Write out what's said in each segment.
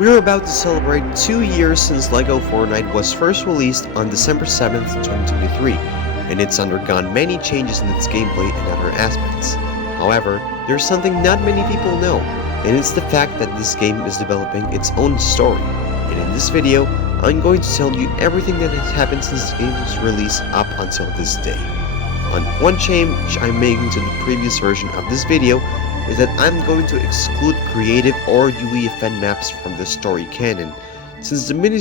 We are about to celebrate 2 years since LEGO Fortnite was first released on December 7th, 2023, and it's undergone many changes in its gameplay and other aspects. However, there's something not many people know, and it's the fact that this game is developing its own story. And in this video, I'm going to tell you everything that has happened since the game's release up until this day. One change I'm making to the previous version of this video is that I'm going to exclude creative or UEFN maps from the story canon, since the mini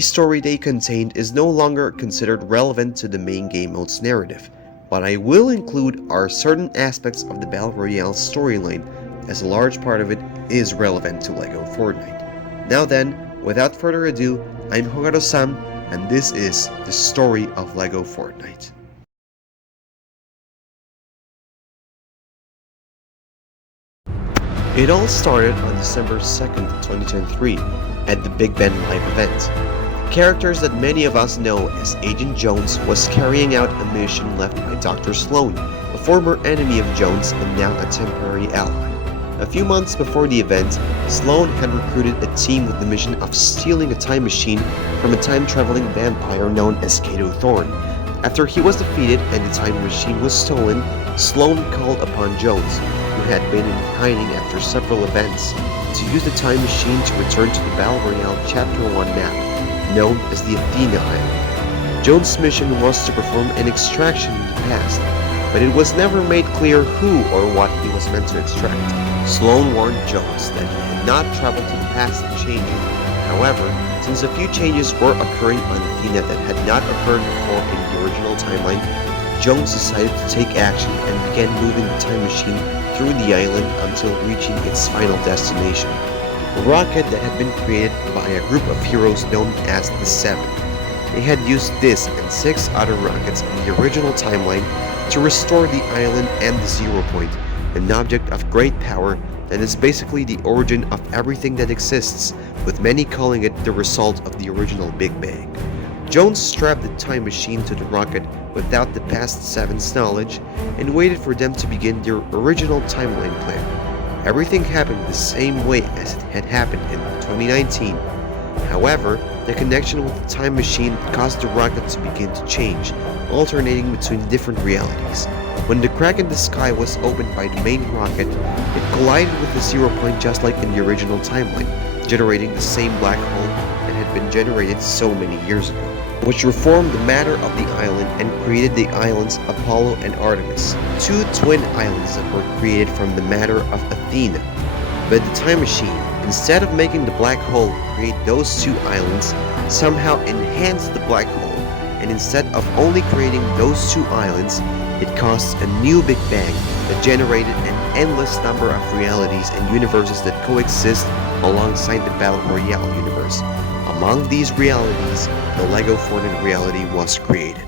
story they contained is no longer considered relevant to the main game mode's narrative. But I will include certain aspects of the Battle Royale storyline, as a large part of it is relevant to LEGO Fortnite. Now then, without further ado, I'm Jogarozam, and this is the story of LEGO Fortnite. It all started on December 2nd, 2023, at the Big Ben live event. Characters that many of us know as Agent Jones was carrying out a mission left by Dr. Sloan, a former enemy of Jones and now a temporary ally. A few months before the event, Sloan had recruited a team with the mission of stealing a time machine from a time-traveling vampire known as Kato Thorne. After he was defeated and the time machine was stolen, Sloan called upon Jones, who had been in hiding after several events, to use the time machine to return to the Battle Royale Chapter 1 map, known as the Athena Island. Jones' mission was to perform an extraction in the past, but it was never made clear who or what he was meant to extract. Sloan warned Jones that he had not traveled to the past and change it. However, since a few changes were occurring on Athena that had not occurred before in the original timeline, Jones decided to take action and began moving the time machine through the island until reaching its final destination, a rocket that had been created by a group of heroes known as the Seven. They had used this and 6 other rockets in the original timeline to restore the island and the Zero Point, an object of great power that is basically the origin of everything that exists, with many calling it the result of the original Big Bang. Jones strapped the time machine to the rocket without the past Seven's knowledge and waited for them to begin their original timeline plan. Everything happened the same way as it had happened in 2019. However, the connection with the time machine caused the rocket to begin to change, alternating between different realities. When the crack in the sky was opened by the main rocket, it collided with the Zero Point just like in the original timeline, generating the same black hole that had been generated so many years ago, which reformed the matter of the island and created the islands Apollo and Artemis, 2 twin islands that were created from the matter of Athena. But the time machine, instead of making the black hole create those 2 islands, somehow enhanced the black hole, and instead of only creating those 2 islands, it caused a new Big Bang that generated an endless number of realities and universes that coexist alongside the Battle Royale universe. Among these realities, the LEGO Fortnite reality was created.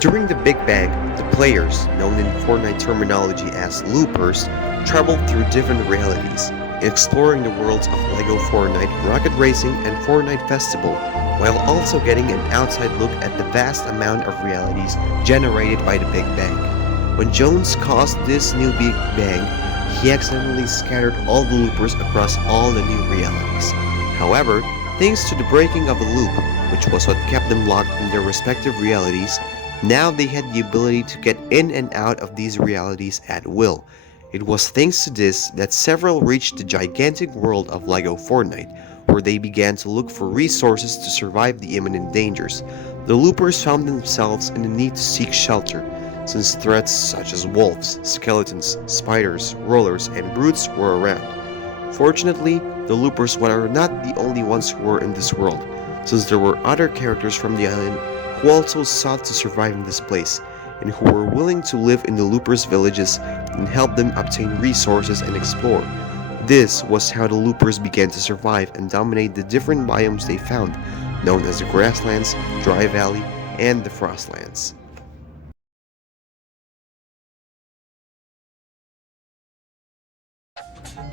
During the Big Bang, the players, known in Fortnite terminology as loopers, traveled through different realities, exploring the worlds of LEGO Fortnite, Rocket Racing, and Fortnite Festival, while also getting an outside look at the vast amount of realities generated by the Big Bang. When Jones caused this new Big Bang, he accidentally scattered all the loopers across all the new realities. However, thanks to the breaking of the loop, which was what kept them locked in their respective realities, now they had the ability to get in and out of these realities at will. It was thanks to this that several reached the gigantic world of LEGO Fortnite, where they began to look for resources to survive the imminent dangers. The loopers found themselves in the need to seek shelter, since threats such as wolves, skeletons, spiders, rollers, and brutes were around. Fortunately, the loopers were not the only ones who were in this world, since there were other characters from the island who also sought to survive in this place, and who were willing to live in the loopers' villages and help them obtain resources and explore. This was how the loopers began to survive and dominate the different biomes they found, known as the Grasslands, Dry Valley, and the Frostlands.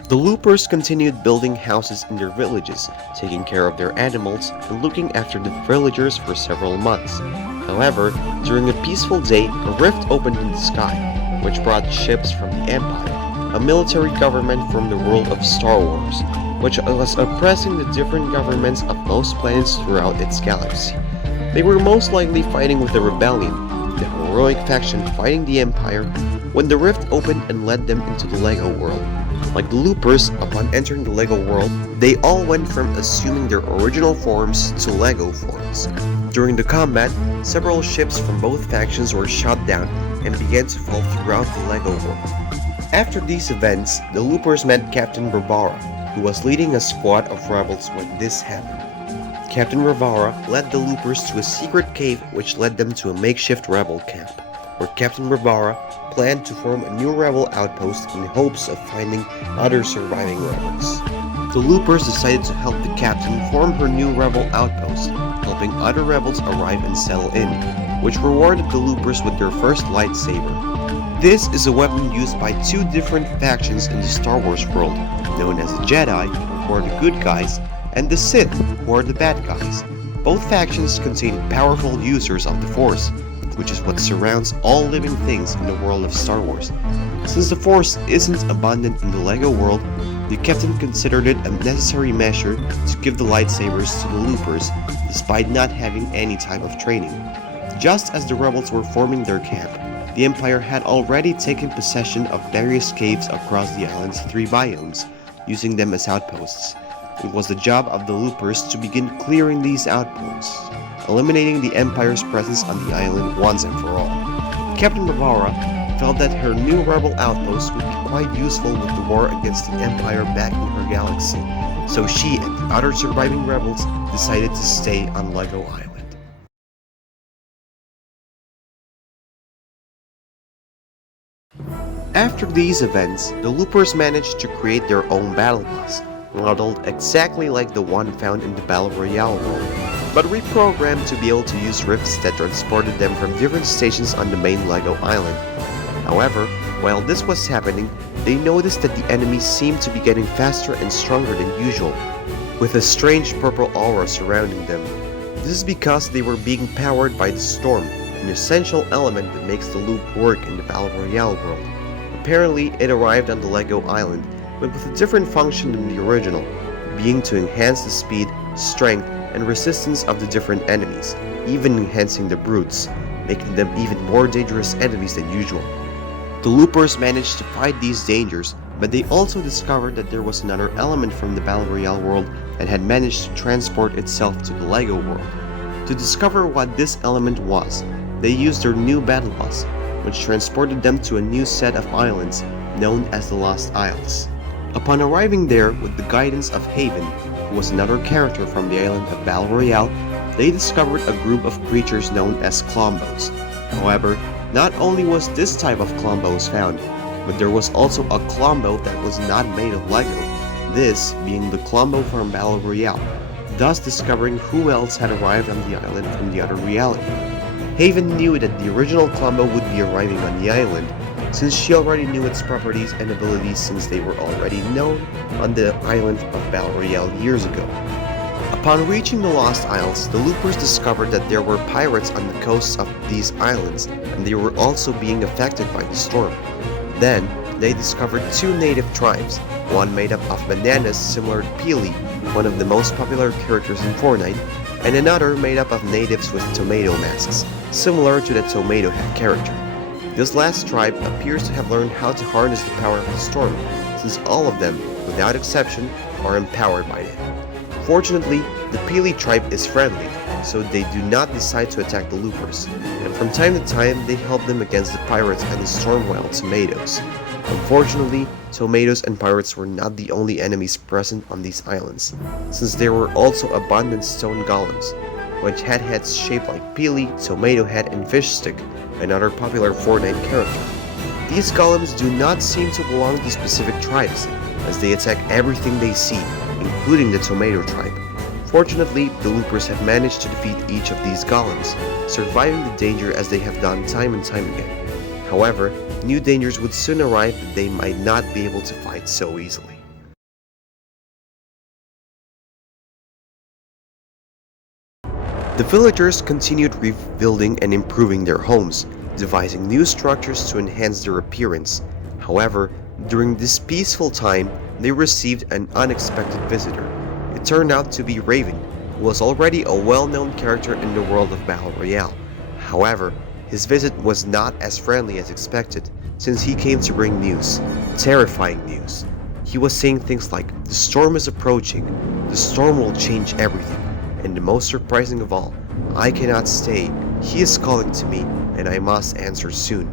The loopers continued building houses in their villages, taking care of their animals, and looking after the villagers for several months. However, during a peaceful day, a rift opened in the sky, which brought ships from the Empire, a military government from the world of Star Wars, which was oppressing the different governments of most planets throughout its galaxy. They were most likely fighting with the rebellion, the heroic faction fighting the Empire, when the rift opened and led them into the Lego world. Like the Loopers, upon entering the Lego world, they all went from assuming their original forms to Lego forms. During the combat, several ships from both factions were shot down and began to fall throughout the Lego world. After these events, the Loopers met Captain Barbara, who was leading a squad of rebels when this happened. Captain Barbara led the Loopers to a secret cave which led them to a makeshift rebel camp, where Captain Barbara planned to form a new rebel outpost in hopes of finding other surviving rebels. The Loopers decided to help the captain form her new rebel outpost, helping other rebels arrive and settle in, which rewarded the Loopers with their first lightsaber. This is a weapon used by two different factions in the Star Wars world, known as the Jedi, who are the good guys, and the Sith, who are the bad guys. Both factions contain powerful users of the Force, which is what surrounds all living things in the world of Star Wars. Since the Force isn't abundant in the Lego world, the captain considered it a necessary measure to give the lightsabers to the Loopers, despite not having any type of training. Just as the rebels were forming their camp, the Empire had already taken possession of various caves across the island's 3 biomes, using them as outposts. It was the job of the Loopers to begin clearing these outposts, eliminating the Empire's presence on the island once and for all. Captain Barbara felt that her new rebel outpost would be quite useful with the war against the Empire back in her galaxy, so she and the other surviving rebels decided to stay on Lego Island. After these events, the Loopers managed to create their own battle bus, modeled exactly like the one found in the Battle Royale world, but reprogrammed to be able to use rifts that transported them from different stations on the main Lego island. However, while this was happening, they noticed that the enemies seemed to be getting faster and stronger than usual, with a strange purple aura surrounding them. This is because they were being powered by the storm, an essential element that makes the loop work in the Battle Royale world. Apparently, it arrived on the Lego island, but with a different function than the original, being to enhance the speed, strength, and resistance of the different enemies, even enhancing the brutes, making them even more dangerous enemies than usual. The Loopers managed to fight these dangers, but they also discovered that there was another element from the Battle Royale world that had managed to transport itself to the Lego world. To discover what this element was, they used their new battle bus, which transported them to a new set of islands known as the Lost Isles. Upon arriving there with the guidance of Haven, who was another character from the island of Battle Royale, they discovered a group of creatures known as Clombos. However, not only was this type of Clombos found, but there was also a Clombo that was not made of Lego, this being the Clombo from Battle Royale, thus discovering who else had arrived on the island from the other reality. Haven knew that the original Clombo would be arriving on the island, since she already knew its properties and abilities since they were already known on the island of Battle Royale years ago. Upon reaching the Lost Isles, the Loopers discovered that there were pirates on the coasts of these islands, and they were also being affected by the storm. Then, they discovered 2 native tribes, one made up of bananas similar to Peely, one of the most popular characters in Fortnite, and another made up of natives with tomato masks, similar to the Tomato Head character. This last tribe appears to have learned how to harness the power of the storm, since all of them, without exception, are empowered by it. Fortunately, the Peely tribe is friendly, so they do not decide to attack the Loopers, and from time to time they help them against the pirates and the storm-wild tomatoes. Unfortunately, tomatoes and pirates were not the only enemies present on these islands, since there were also abundant stone golems, which had heads shaped like Peely, Tomato Head, and Fish Stick, another popular Fortnite character. These golems do not seem to belong to specific tribes, as they attack everything they see, including the Tomato tribe. Fortunately, the Loopers have managed to defeat each of these golems, surviving the danger as they have done time and time again. However, new dangers would soon arrive that they might not be able to fight so easily. The villagers continued rebuilding and improving their homes, devising new structures to enhance their appearance. However, during this peaceful time, they received an unexpected visitor. It turned out to be Raven, who was already a well-known character in the world of Battle Royale. However, his visit was not as friendly as expected, since he came to bring news, terrifying news. He was saying things like, "The storm is approaching, the storm will change everything, and the most surprising of all, I cannot stay, he is calling to me, and I must answer soon."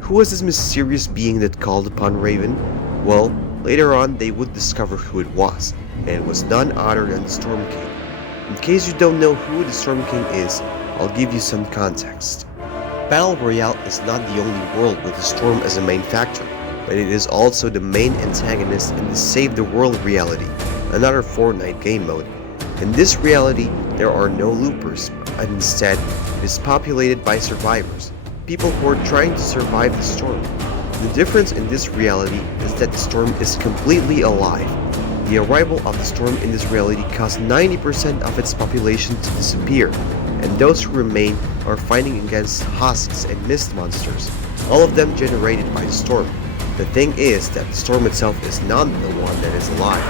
Who was this mysterious being that called upon Raven? Well, later on they would discover who it was, and it was none other than the Storm King. In case you don't know who the Storm King is, I'll give you some context. Battle Royale is not the only world with the storm as a main factor, but it is also the main antagonist in the Save the World reality, another Fortnite game mode. In this reality, there are no loopers, but instead, it is populated by survivors, people who are trying to survive the storm. The difference in this reality is that the storm is completely alive. The arrival of the storm in this reality caused 90% of its population to disappear, and those who remain are fighting against husks and mist monsters, all of them generated by the storm. The thing is that the storm itself is not the one that is alive,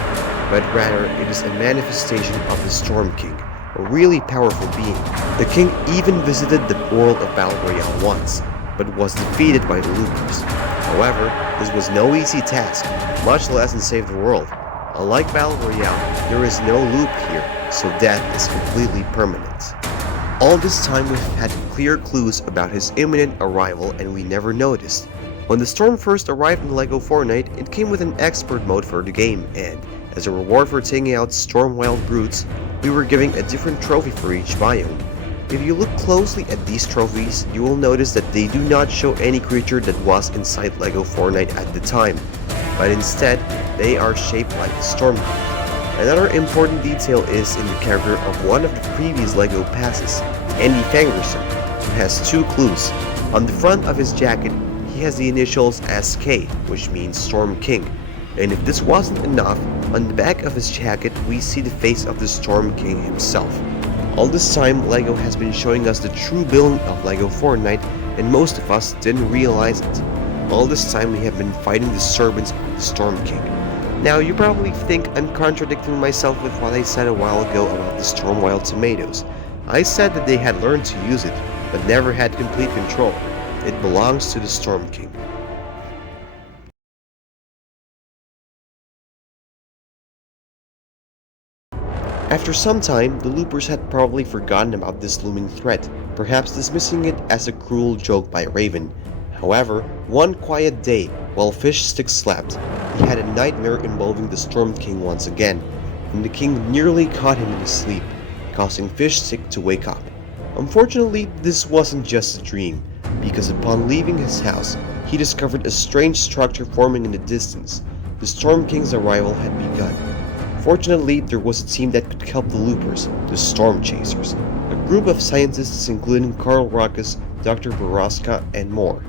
but rather it is a manifestation of the Storm King, a really powerful being. The king even visited the world of Battle Royale once, but was defeated by the loopers. However, this was no easy task, much less in Save the World. Unlike Battle Royale, there is no loop here, so death is completely permanent. All this time we've had clear clues about his imminent arrival and we never noticed. When the storm first arrived in LEGO Fortnite, it came with an expert mode for the game, and as a reward for taking out Storm Wild Brutes, we were giving a different trophy for each biome. If you look closely at these trophies, you will notice that they do not show any creature that was inside LEGO Fortnite at the time, but instead, they are shaped like the Storm King. Another important detail is in the character of one of the previous LEGO passes, Andy Fangerson, who has two clues. On the front of his jacket, he has the initials SK, which means Storm King. And if this wasn't enough, on the back of his jacket we see the face of the Storm King himself. All this time, LEGO has been showing us the true villain of LEGO Fortnite, and most of us didn't realize it. All this time we have been fighting the servants of the Storm King. Now you probably think I'm contradicting myself with what I said a while ago about the Storm Wild Tomatoes. I said that they had learned to use it, but never had complete control. It belongs to the Storm King. After some time, the loopers had probably forgotten about this looming threat, perhaps dismissing it as a cruel joke by Raven. However, one quiet day, while Fishstick slept, he had a nightmare involving the Storm King once again, and the king nearly caught him in his sleep, causing Fishstick to wake up. Unfortunately, this wasn't just a dream, because upon leaving his house, he discovered a strange structure forming in the distance. The Storm King's arrival had begun. Fortunately, there was a team that could help the loopers, the Storm Chasers, a group of scientists including Carl Ruckus, Dr. Boroska, and more.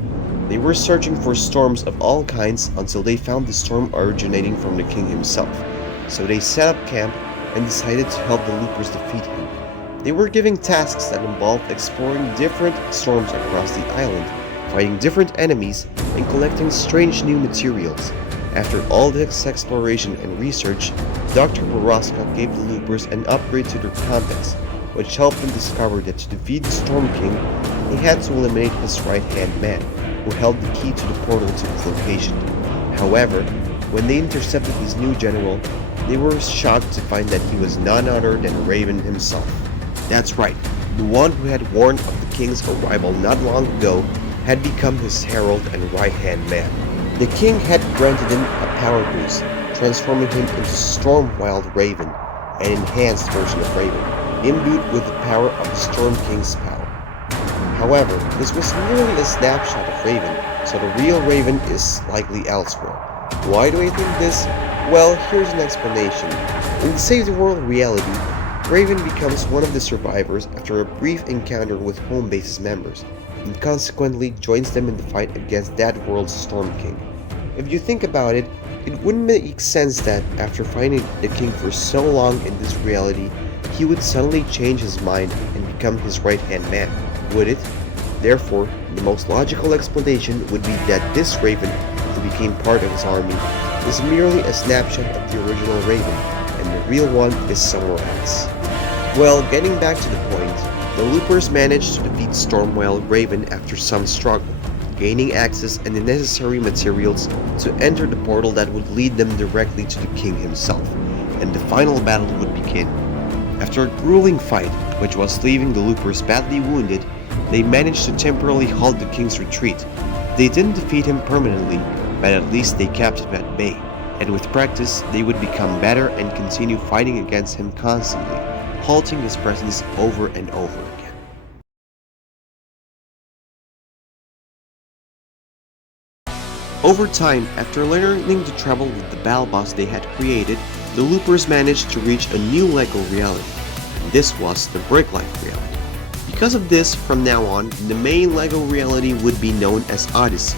They were searching for storms of all kinds until they found the storm originating from the king himself. So they set up camp and decided to help the loopers defeat him. They were given tasks that involved exploring different storms across the island, fighting different enemies, and collecting strange new materials. After all this exploration and research, Dr. Boroska gave the loopers an upgrade to their compass, which helped them discover that to defeat the Storm King, he had to eliminate his right-hand man, who held the key to the portal to his location. However, when they intercepted his new general, they were shocked to find that he was none other than Raven himself. That's right, the one who had warned of the king's arrival not long ago had become his herald and right-hand man. The king had granted him a power boost, transforming him into Stormwild Raven, an enhanced version of Raven, imbued with the power of the Storm King's power. However, this was merely a snapshot of Raven, so the real Raven is likely elsewhere. Why do I think this? Well, here's an explanation. In the Save the World reality, Raven becomes one of the survivors after a brief encounter with Home Base's members, and consequently joins them in the fight against that world's Storm King. If you think about it, it wouldn't make sense that after fighting the king for so long in this reality, he would suddenly change his mind and become his right-hand man, would it? Therefore, the most logical explanation would be that this Raven, who became part of his army, is merely a snapshot of the original Raven, and the real one is somewhere else. Well, getting back to the point, the Loopers managed to defeat Stormwild Raven after some struggle, gaining access and the necessary materials to enter the portal that would lead them directly to the king himself, and the final battle would begin. After a grueling fight, which was leaving the Loopers badly wounded, they managed to temporarily halt the king's retreat. They didn't defeat him permanently, but at least they kept him at bay, and with practice they would become better and continue fighting against him constantly, halting his presence over and over again. Over time, after learning to travel with the battle boss they had created, the Loopers managed to reach a new LEGO reality, and this was the Brick Life reality. Because of this, from now on, the main LEGO reality would be known as Odyssey.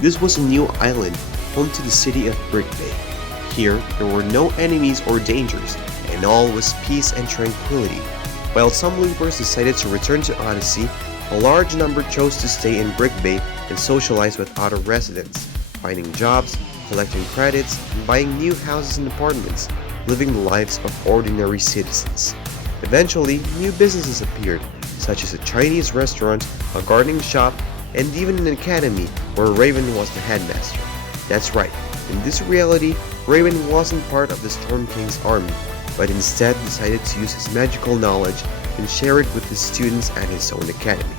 This was a new island, home to the city of Brick Bay. Here, there were no enemies or dangers, and all was peace and tranquility. While some Loopers decided to return to Odyssey, a large number chose to stay in Brick Bay and socialize with other residents, finding jobs, collecting credits, and buying new houses and apartments, living the lives of ordinary citizens. Eventually, new businesses appeared, such as a Chinese restaurant, a gardening shop, and even an academy where Raven was the headmaster. That's right, in this reality, Raven wasn't part of the Storm King's army, but instead decided to use his magical knowledge and share it with his students at his own academy.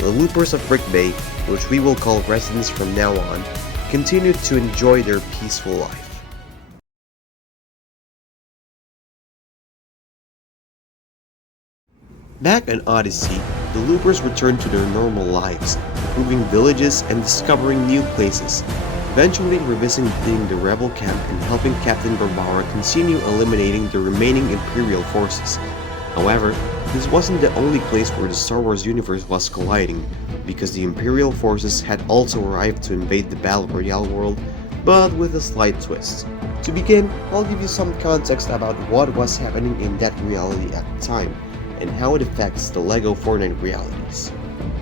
The Loopers of Brick Bay, which we will call residents from now on, continued to enjoy their peaceful life. Back on Odyssey, the Loopers returned to their normal lives, improving villages and discovering new places, eventually revisiting the rebel camp and helping Captain Barbara continue eliminating the remaining Imperial forces. However, this wasn't the only place where the Star Wars universe was colliding, because the Imperial forces had also arrived to invade the Battle Royale world, but with a slight twist. To begin, I'll give you some context about what was happening in that reality at the time, and how it affects the LEGO Fortnite realities.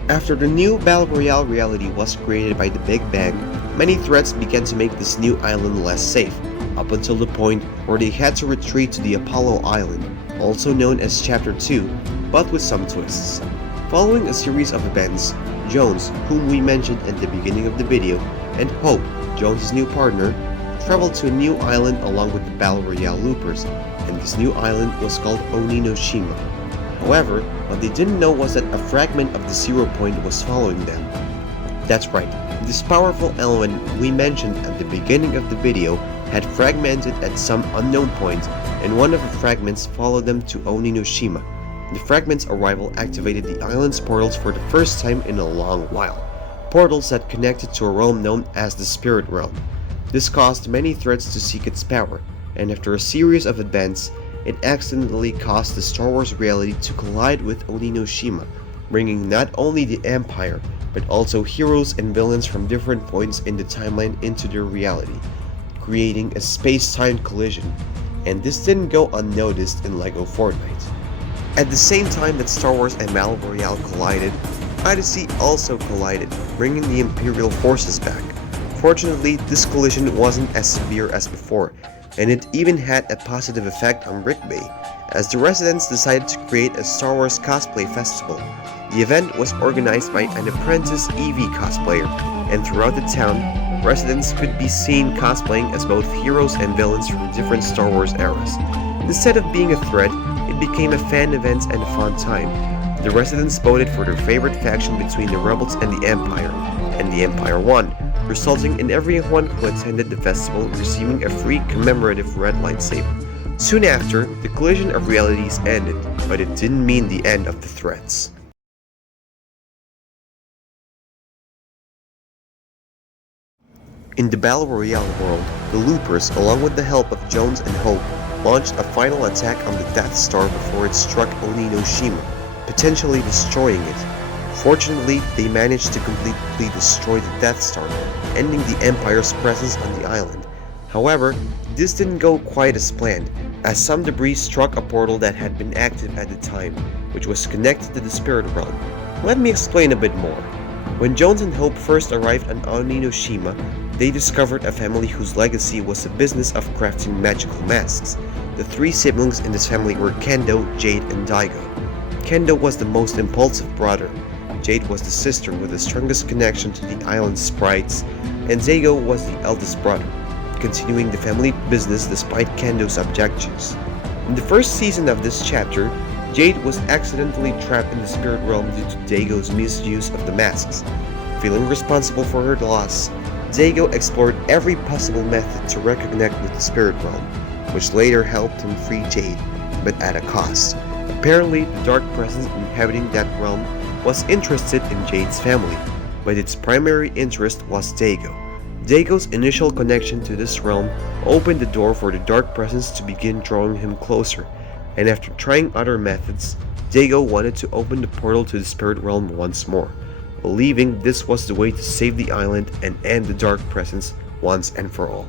After the new Battle Royale reality was created by the Big Bang, many threats began to make this new island less safe, up until the point where they had to retreat to the Apollo Island, also known as Chapter 2, but with some twists. Following a series of events, Jones, whom we mentioned at the beginning of the video, and Hope, Jones' new partner, traveled to a new island along with the Battle Royale Loopers, and this new island was called Oninoshima. However, what they didn't know was that a fragment of the 0 point was following them. That's right, this powerful element we mentioned at the beginning of the video had fragmented at some unknown point, and one of the fragments followed them to Oninoshima. The fragment's arrival activated the island's portals for the first time in a long while, portals that connected to a realm known as the Spirit Realm. This caused many threats to seek its power, and after a series of events, it accidentally caused the Star Wars reality to collide with Oninoshima, bringing not only the Empire, but also heroes and villains from different points in the timeline into their reality, creating a space-time collision, and this didn't go unnoticed in LEGO Fortnite. At the same time that Star Wars and Battle Royale collided, Odyssey also collided, bringing the Imperial forces back. Fortunately, this collision wasn't as severe as before, and it even had a positive effect on Brick Bay, as the residents decided to create a Star Wars cosplay festival. The event was organized by an apprentice EV cosplayer, and throughout the town, residents could be seen cosplaying as both heroes and villains from different Star Wars eras. Instead of being a threat, it became a fan event and a fun time. The residents voted for their favorite faction between the Rebels and the Empire won, resulting in everyone who attended the festival receiving a free commemorative red lightsaber. Soon after, the collision of realities ended, but it didn't mean the end of the threats. In the Battle Royale world, the Loopers, along with the help of Jones and Hope, launched a final attack on the Death Star before it struck Oninoshima, potentially destroying it. Fortunately, they managed to completely destroy the Death Star, ending the Empire's presence on the island. However, this didn't go quite as planned, as some debris struck a portal that had been active at the time, which was connected to the spirit realm. Let me explain a bit more. When Jones and Hope first arrived on Oninoshima, they discovered a family whose legacy was the business of crafting magical masks. The three siblings in this family were Kendo, Jade, and Daigo. Kendo was the most impulsive brother, Jade was the sister with the strongest connection to the island's sprites, and Daigo was the eldest brother, continuing the family business despite Kendo's objections. In the first season of this chapter, Jade was accidentally trapped in the spirit realm due to Daigo's misuse of the masks. Feeling responsible for her loss, Daigo explored every possible method to reconnect with the spirit realm, which later helped him free Jade, but at a cost. Apparently, the dark presence inhabiting that realm was interested in Jade's family, but its primary interest was Daigo. Daigo's initial connection to this realm opened the door for the dark presence to begin drawing him closer, and after trying other methods, Daigo wanted to open the portal to the spirit realm once more, believing this was the way to save the island and end the dark presence once and for all.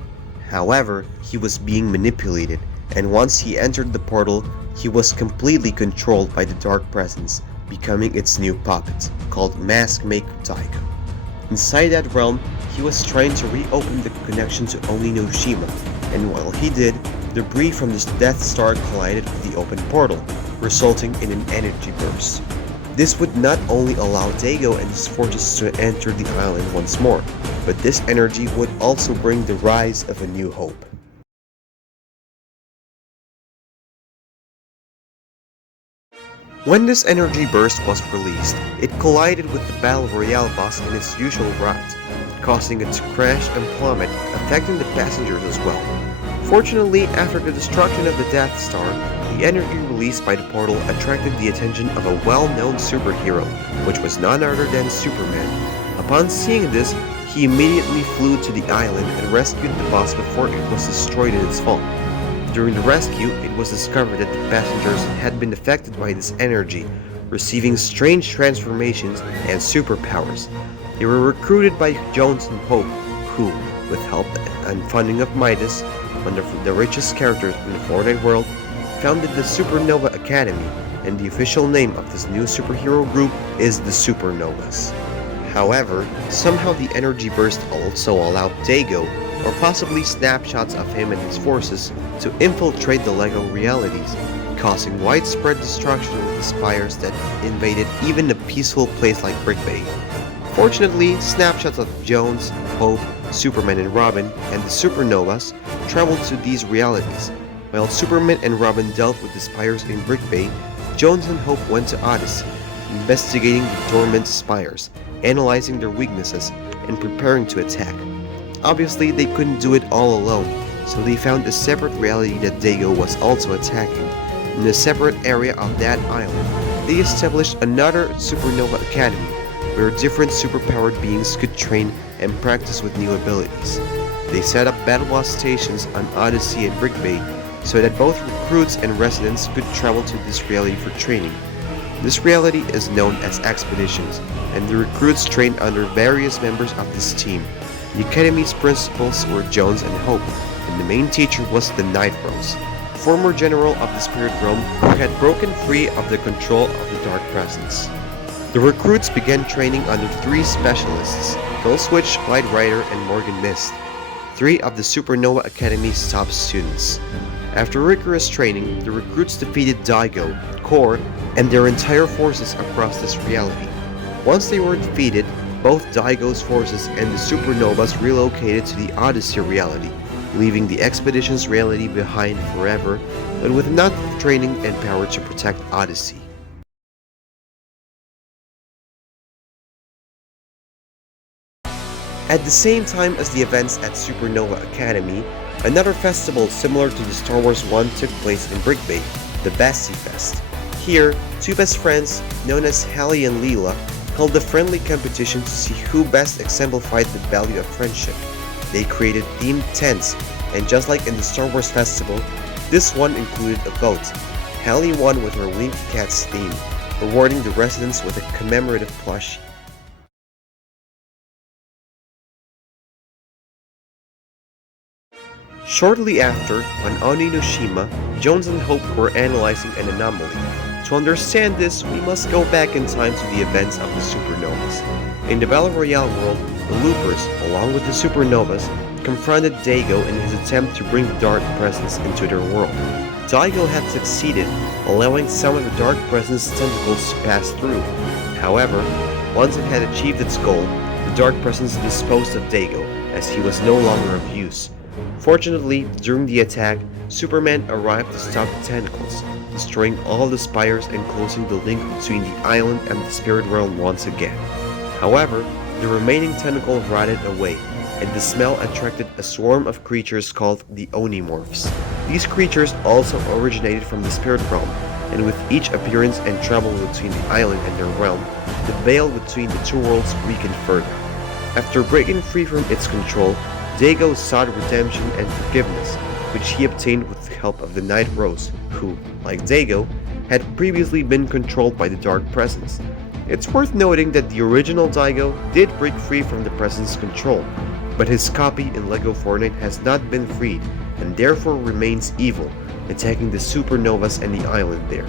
However, he was being manipulated, and once he entered the portal, he was completely controlled by the dark presence, becoming its new puppet, called Mask Maker Daigo. Inside that realm, he was trying to reopen the connection to Oninoshima, and while he did, debris from the Death Star collided with the open portal, resulting in an energy burst. This would not only allow Daigo and his forces to enter the island once more, but this energy would also bring the rise of a new hope. When this energy burst was released, it collided with the Battle Royale bus in its usual route, causing it to crash and plummet, affecting the passengers as well. Fortunately, after the destruction of the Death Star, the energy released by the portal attracted the attention of a well-known superhero, which was none other than Superman. Upon seeing this, he immediately flew to the island and rescued the bus before it was destroyed in its fall. During the rescue, it was discovered that the passengers had been affected by this energy, receiving strange transformations and superpowers. They were recruited by Jones and Hope, who, with help and funding of Midas, one of the richest characters in the Fortnite world, founded the Supernova Academy, and the official name of this new superhero group is the Supernovas. However, somehow the energy burst also allowed Daigo, or possibly snapshots of him and his forces, to infiltrate the LEGO realities, causing widespread destruction with the spires that invaded even a peaceful place like Brick Bay. Fortunately, snapshots of Jones, Hope, Superman and Robin, and the Supernovas traveled to these realities. While Superman and Robin dealt with the spires in Brick Bay, Jones and Hope went to Odyssey, investigating the dormant spires, analyzing their weaknesses, and preparing to attack. Obviously, they couldn't do it all alone, so they found a separate reality that Daigo was also attacking. In a separate area of that island, they established another Supernova Academy, where different superpowered beings could train and practice with new abilities. They set up battle bus stations on Odyssey and Brick Bay, so that both recruits and residents could travel to this reality for training. This reality is known as expeditions, and the recruits trained under various members of this team. The Academy's principals were Jones and Hope, and the main teacher was the Night Rose, former general of the Spirit Realm who had broken free of the control of the Dark Presence. The recruits began training under three specialists, Killswitch, Light Rider, and Morgan Mist, three of the Supernova Academy's top students. After rigorous training, the recruits defeated Daigo, Core, and their entire forces across this reality. Once they were defeated, both Daigo's forces and the Supernovas relocated to the Odyssey reality, leaving the Expedition's reality behind forever, but with enough training and power to protect Odyssey. At the same time as the events at Supernova Academy, another festival similar to the Star Wars one took place in Brick Bay, the Bestie Fest. Here, two best friends, known as Hallie and Leela, held a friendly competition to see who best exemplified the value of friendship. They created themed tents, and just like in the Star Wars festival, this one included a vote. Hallie won with her Wink Cats theme, rewarding the residents with a commemorative plushie. Shortly after, on Oninoshima, Jones and Hope were analyzing an anomaly. To understand this, we must go back in time to the events of the supernovas. In the Battle Royale world, the Loopers, along with the supernovas, confronted Daigo in his attempt to bring the Dark Presence into their world. Daigo had succeeded, allowing some of the Dark Presence tentacles to pass through. However, once it had achieved its goal, the Dark Presence disposed of Daigo, as he was no longer of use. Fortunately, during the attack, Superman arrived to stop the tentacles, destroying all the spires and closing the link between the island and the spirit realm once again. However, the remaining tentacle rotted away, and the smell attracted a swarm of creatures called the Onimorphs. These creatures also originated from the spirit realm, and with each appearance and travel between the island and their realm, the veil between the two worlds weakened further. After breaking free from its control, Daigo sought redemption and forgiveness, which he obtained with the help of the Night Rose, who, like Daigo, had previously been controlled by the Dark Presence. It's worth noting that the original Daigo did break free from the Presence control, but his copy in LEGO Fortnite has not been freed, and therefore remains evil, attacking the supernovas and the island there.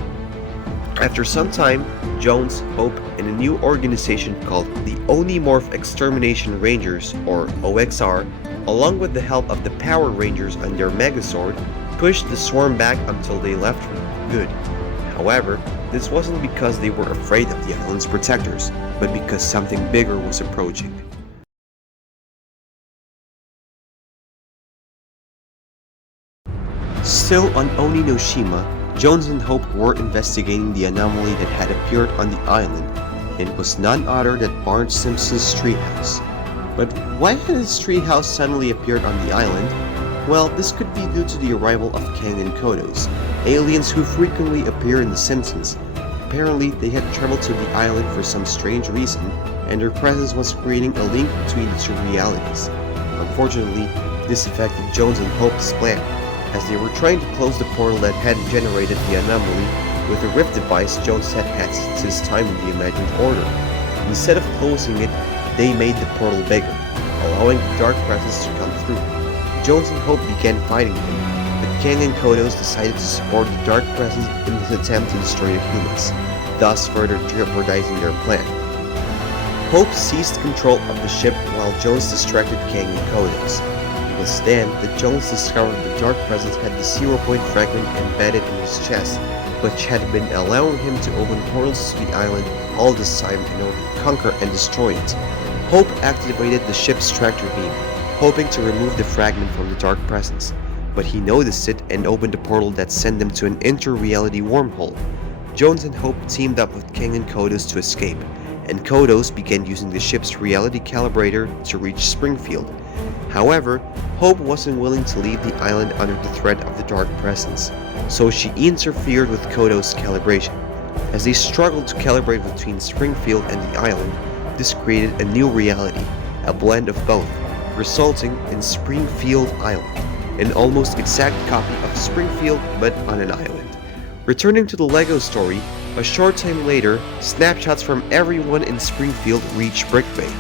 After some time, Jones, Hope, and a new organization called the Onimorph Extermination Rangers, or OXR, along with the help of the Power Rangers and their Megazord, pushed the swarm back until they left for good. However, this wasn't because they were afraid of the island's protectors, but because something bigger was approaching. Still on Oninoshima, Jones and Hope were investigating the anomaly that had appeared on the island, and it was none other than Bart Simpson's treehouse. But why had his treehouse suddenly appeared on the island? Well, this could be due to the arrival of Kang and Kodos, aliens who frequently appear in The Simpsons. Apparently, they had traveled to the island for some strange reason, and their presence was creating a link between the two realities. Unfortunately, this affected Jones and Hope's plan, as they were trying to close the portal that had generated the anomaly with a rift device Jones had since his time in the Imagined Order. Instead of closing it, they made the portal bigger, allowing the Dark Presence to come through. Jones and Hope began fighting him, but Kang and Kodos decided to support the Dark Presence in his attempt to destroy the humans, thus further jeopardizing their plan. Hope seized control of the ship while Jones distracted Kang and Kodos. It was then that Jones discovered the Dark Presence had the 0-point fragment embedded in his chest, which had been allowing him to open portals to the island all this time in order to conquer and destroy it. Hope activated the ship's tractor beam, hoping to remove the fragment from the Dark Presence, but he noticed it and opened a portal that sent them to an inter-reality wormhole. Jones and Hope teamed up with Kang and Kodos to escape, and Kodos began using the ship's reality calibrator to reach Springfield. However, Hope wasn't willing to leave the island under the threat of the Dark Presence, so she interfered with Kodos' calibration. As they struggled to calibrate between Springfield and the island, this created a new reality, a blend of both, resulting in Springfield Island, an almost exact copy of Springfield but on an island. Returning to the LEGO story, a short time later, snapshots from everyone in Springfield reached Brick Bay.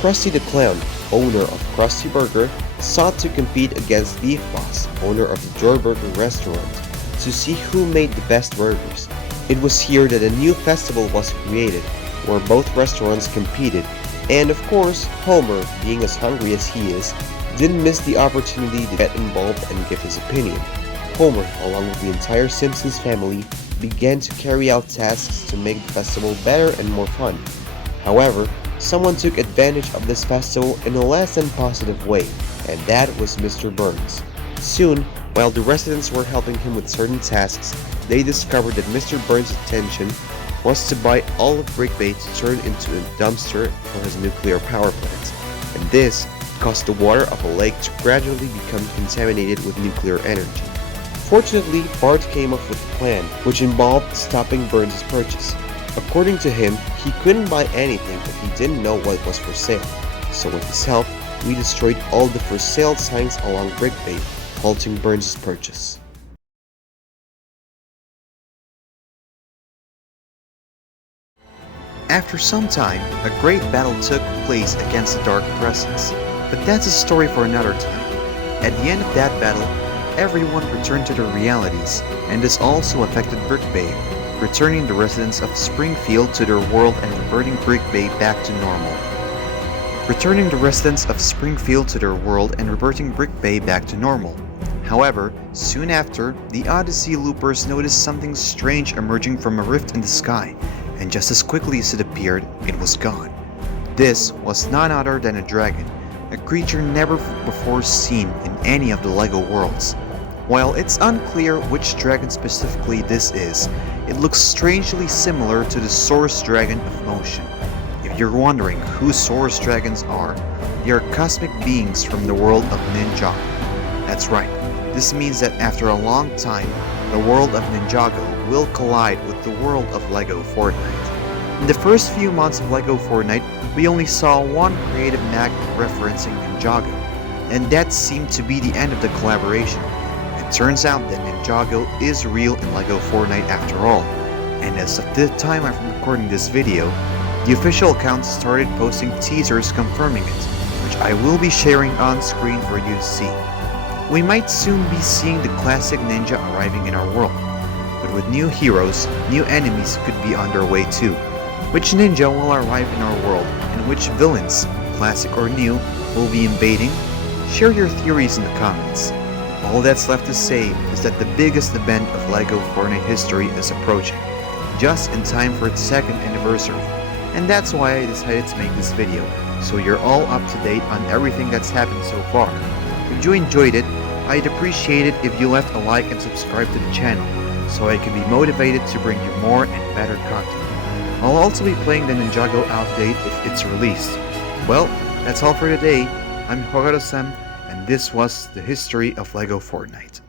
Krusty the Clown, owner of Krusty Burger, sought to compete against Beef Boss, owner of the Joy Burger restaurant, to see who made the best burgers. It was here that a new festival was created, where both restaurants competed, and of course, Homer, being as hungry as he is, didn't miss the opportunity to get involved and give his opinion. Homer, along with the entire Simpsons family, began to carry out tasks to make the festival better and more fun. However, someone took advantage of this festival in a less than positive way, and that was Mr. Burns. Soon, while the residents were helping him with certain tasks, they discovered that Mr. Burns' intention was to buy all of Brick Bay to turn into a dumpster for his nuclear power plant, and this caused the water of a lake to gradually become contaminated with nuclear energy. Fortunately, Bart came up with a plan, which involved stopping Burns' purchase. According to him, he couldn't buy anything if he didn't know what was for sale, so with his help, we destroyed all the for sale signs along Brick Bay, halting Burns' purchase. After some time, a great battle took place against the Dark Presence, but that's a story for another time. At the end of that battle, everyone returned to their realities, and this also affected Brick Bay, returning the residents of Springfield to their world and reverting Brick Bay back to normal. Returning the residents of Springfield to their world and reverting Brick Bay back to normal. However, soon after, the Odyssey loopers noticed something strange emerging from a rift in the sky, and just as quickly as it appeared, it was gone. This was none other than a dragon, a creature never before seen in any of the LEGO worlds. While it's unclear which dragon specifically this is, it looks strangely similar to the Source Dragon of Motion. If you're wondering who Source Dragons are, they are cosmic beings from the world of Ninjago. That's right, this means that after a long time, the world of Ninjago will collide with the world of LEGO Fortnite. In the first few months of LEGO Fortnite, we only saw one creative mag referencing Ninjago, and that seemed to be the end of the collaboration. It turns out that Ninjago is real in LEGO Fortnite after all, and as of the time I'm recording this video, the official account started posting teasers confirming it, which I will be sharing on screen for you to see. We might soon be seeing the classic ninja arriving in our world, but with new heroes, new enemies could be on their way too. Which ninja will arrive in our world, and which villains, classic or new, will be invading? Share your theories in the comments. All that's left to say is that the biggest event of LEGO Fortnite history is approaching, just in time for its 2nd anniversary, and that's why I decided to make this video, so you're all up to date on everything that's happened so far. If you enjoyed it, I'd appreciate it if you left a like and subscribe to the channel, so I can be motivated to bring you more and better content. I'll also be playing the Ninjago update if it's released. Well, that's all for today. I'm Jogarozam, and this was the history of LEGO Fortnite.